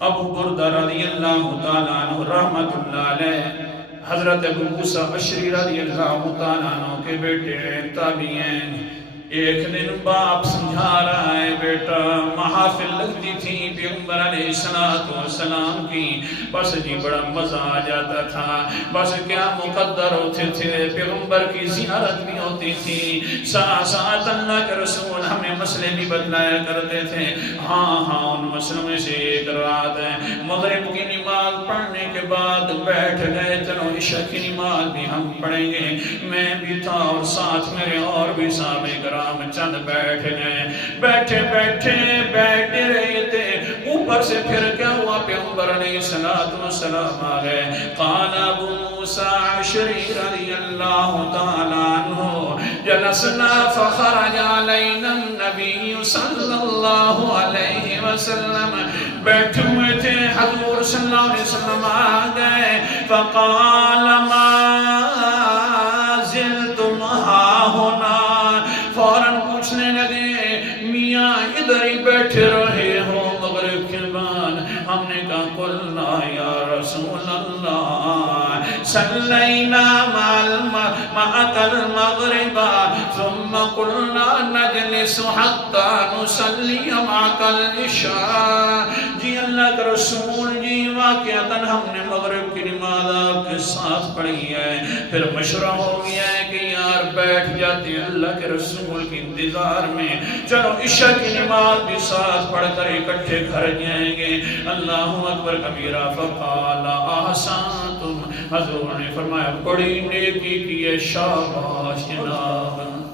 ابو بردہ رضی اللہ تعالیٰ عنہ رحمت اللہ علیہ، حضرت ابو موسیٰ اشعری رضی اللہ تعالیٰ عنہ کے بیٹے تابعین، ایک دن باپ سمجھا رہا ہے بیٹا محافل لگتی تھی پیغمبر علیہ السلام کی، بس جی بڑا مزہ آ جاتا تھا، بس کیا مقدر ہوتے تھے، پیغمبر کی زیارت بھی ہوتی تھی، ساتھ اللہ کے رسول ہمیں مسئلے بھی بتلایا کرتے تھے۔ ہاں ان مسئلوں میں سے ایک رات ہے، مغرب کی نماز پڑھنے کے بعد بیٹھ گئے، چلو عشاء کی نماز بھی ہم پڑھیں گے، میں بھی تھا اور ساتھ میرے اور بھی صحابہ کرام چند بیٹھ گئے، بیٹھے رہے تھے، اوپر سے پھر کیا ہوا، پیغمبر علیہ السلام آ گئے۔ قال ابو موسیٰ اشعری رضی اللہ تعالیٰ عنہ جلسنا فخرج علینا النبی صلی اللہ علیہ وسلم، بیٹھے ہوئے تھے، حضور صلی اللہ علیہ وسلم آ گئے، فقال ما زلتم ہاہنا، فوراً پوچھنے لگے میاں ادھر ہی بیٹھے رہے ہو مغرب کے بعد؟ ہم نے کہا قلنا یا رسول اللہ صلینا معك المغرب ثم قلنا نجلس حتى نصلي معك العشاء۔ جی اللہ کا رسول جی واقعتاً ہم نے مغرب کی نماز آپ کے ساتھ پڑھی ہے، پھر مشورہ ہو گیا ہے کہ یار بیٹھ جاتے ہیں اللہ کے رسول کے انتظار میں، چلو عشاء کی نماز بھی ساتھ پڑھ کر اکٹھے گھر جائیں گے۔ اللہ اکبر کبیرہ، فقال احسنتم، حضور نے فرمایا بڑی نیکی کی ہے، شاباش جناب۔